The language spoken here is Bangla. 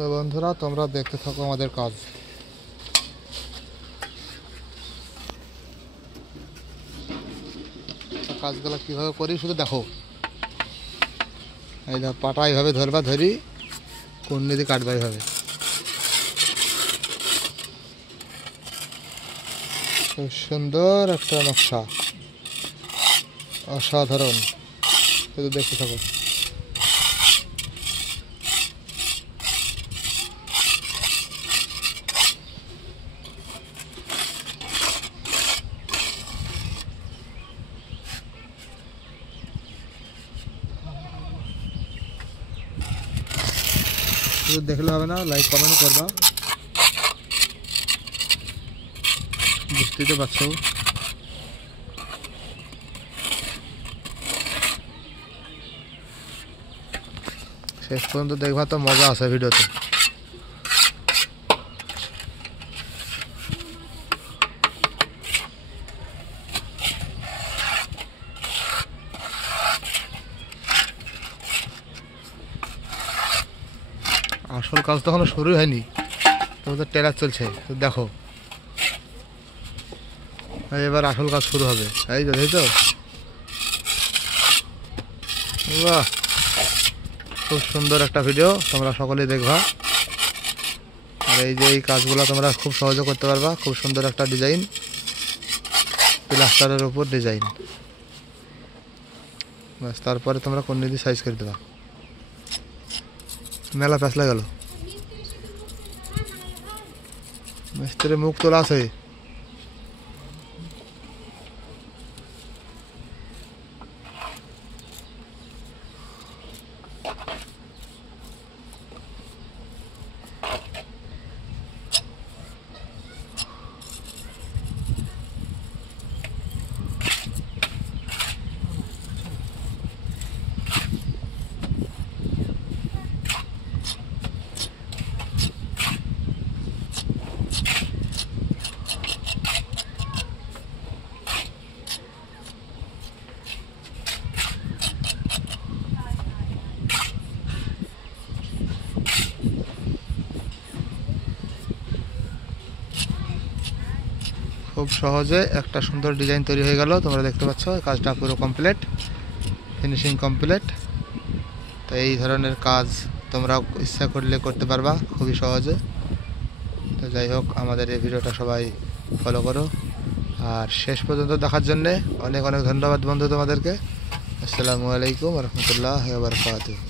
তো বন্ধুরা তোমরা দেখতে থাকো আমাদের কাজ। কাজগুলো কীভাবে করি শুধু দেখো। এই ধর পাটা এইভাবে ধরবা, ধরি কুন্নি দিয়ে কাটবা এইভাবে। খুব সুন্দর একটা নকশা, অসাধারণ। শুধু দেখতে থাকো। শুধু দেখলে হবে না, লাইক কমেন্ট করবা, বুঝতেই তো পারছো। শেষ পর্যন্ত দেখবা, তো মজা আছে ভিডিওতে। আসল কাজ তো এখনো শুরুই হয়নি, তোমাদের ট্রেলার চলছে দেখো। এবার আসল কাজ শুরু হবে। এই তো এই তো, বাহ, খুব সুন্দর একটা ভিডিও, তোমরা সকলেই দেখবা। আর এই যে এই কাজগুলো তোমরা খুব সহজে করতে পারবা। খুব সুন্দর একটা ডিজাইন, প্লাস্টারের উপর ডিজাইন। বাস, তারপরে তোমরা কোন দিয়ে সাইজ করে দেবা। মেলা পেঁচলা গেল, মিস্ত্রি মুখ তোলা আছে। খুব সহজে একটা সুন্দর ডিজাইন তৈরি হয়ে গেল। তোমরা দেখতে পাচ্ছ কাজটা পুরো কমপ্লিট, ফিনিশিং কমপ্লিট। তো এই ধরনের কাজ তোমরা ইচ্ছা করলে করতে পারবা খুবই সহজে। তো যাই হোক, আমাদের এই ভিডিওটা সবাই ফলো করো। আর শেষ পর্যন্ত দেখার জন্যে অনেক অনেক ধন্যবাদ বন্ধু তোমাদেরকে। আসসালামু আলাইকুম রহমতুল্লাহ বারকাতুহু।